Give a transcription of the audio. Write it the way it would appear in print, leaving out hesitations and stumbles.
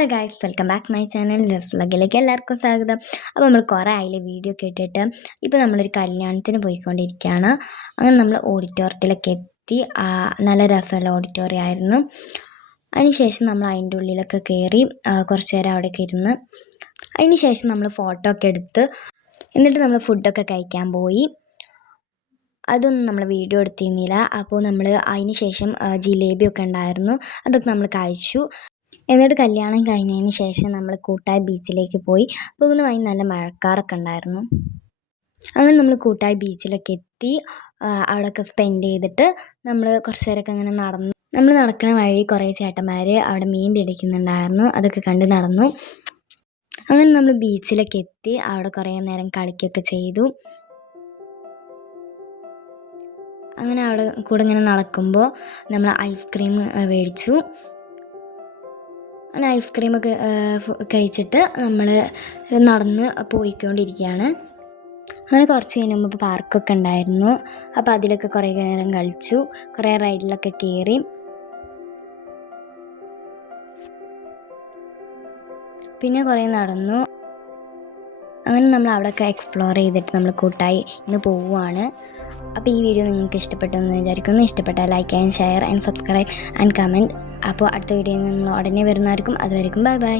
Hello guys, welcome back my channel just വ്ളോഗിലേക്ക് എല്ലാവർക്കും സ്വാഗതം. അപ്പോൾ നമ്മൾ കുറേ ആയില്ലേ വീഡിയോ ഒക്കെ ഇട്ടിട്ട്. ഇപ്പോൾ നമ്മളൊരു കല്യാണത്തിന് പോയിക്കൊണ്ടിരിക്കുകയാണ്. അങ്ങനെ നമ്മൾ ഓഡിറ്റോറിയത്തിലൊക്കെ എത്തി. നല്ല രസമുള്ള ഓഡിറ്റോറിയം ആയിരുന്നു. അതിനുശേഷം നമ്മൾ അതിൻ്റെ ഉള്ളിലൊക്കെ കയറി കുറച്ച് നേരം അവിടെയൊക്കെ ഇരുന്ന് അതിന് ശേഷം നമ്മൾ ഫോട്ടോ ഒക്കെ എടുത്ത് എന്നിട്ട് നമ്മൾ ഫുഡൊക്കെ കഴിക്കാൻ പോയി. അതൊന്നും നമ്മൾ വീഡിയോ എടുത്തിരുന്നില്ല. അപ്പോൾ നമ്മൾ അതിന് ശേഷം ജിലേബിയൊക്കെ ഉണ്ടായിരുന്നു, അതൊക്കെ നമ്മൾ കഴിച്ചു. എന്നിട്ട് കല്യാണം കഴിഞ്ഞതിന് ശേഷം നമ്മൾ കൂട്ടായി ബീച്ചിലേക്ക് പോയി. പോകുന്ന വഴി നല്ല മഴക്കാറൊക്കെ ഉണ്ടായിരുന്നു. അങ്ങനെ നമ്മൾ കൂട്ടായി ബീച്ചിലൊക്കെ എത്തി. അവിടെയൊക്കെ സ്പെൻഡ് ചെയ്തിട്ട് നമ്മൾ കുറച്ച് നേരമൊക്കെ അങ്ങനെ നടന്നു. നമ്മൾ നടക്കുന്ന വഴി കുറേ ചേട്ടന്മാർ അവിടെ മീൻ പിടിക്കുന്നുണ്ടായിരുന്നു, അതൊക്കെ കണ്ട് നടന്നു. അങ്ങനെ നമ്മൾ ബീച്ചിലൊക്കെ എത്തി. അവിടെ കുറേ നേരം കളിക്കുകയൊക്കെ ചെയ്തു. അങ്ങനെ അവിടെ കൂടെ ഇങ്ങനെ നടക്കുമ്പോൾ നമ്മൾ ഐസ്ക്രീം മേടിച്ചു. അങ്ങനെ ഐസ്ക്രീമൊക്കെ കഴിച്ചിട്ട് നമ്മൾ നടന്ന് പോയിക്കൊണ്ടിരിക്കുകയാണ്. അങ്ങനെ കുറച്ച് കഴിഞ്ഞ് ഇപ്പോൾ പാർക്കൊക്കെ ഉണ്ടായിരുന്നു. അപ്പോൾ അതിലൊക്കെ കുറേ നേരം കളിച്ചു, കുറേ റൈഡിലൊക്കെ കയറി. പിന്നെ കുറേ നടന്നു. അങ്ങനെ നമ്മൾ അവിടെയൊക്കെ എക്സ്പ്ലോർ ചെയ്തിട്ട് നമ്മൾ കൂട്ടായി ഇന്ന് പോവുകയാണ്. അപ്പോൾ ഈ വീഡിയോ നിങ്ങൾക്ക് ഇഷ്ടപ്പെട്ടെന്ന് വിചാരിക്കുന്നു. ഇഷ്ടപ്പെട്ടാൽ like and share and subscribe and comment. അപ്പോൾ അടുത്ത വീഡിയോയിൽ നമ്മൾ ഉടനെ വരുന്നവർക്കും അതുവരെയും ബൈ ബൈ.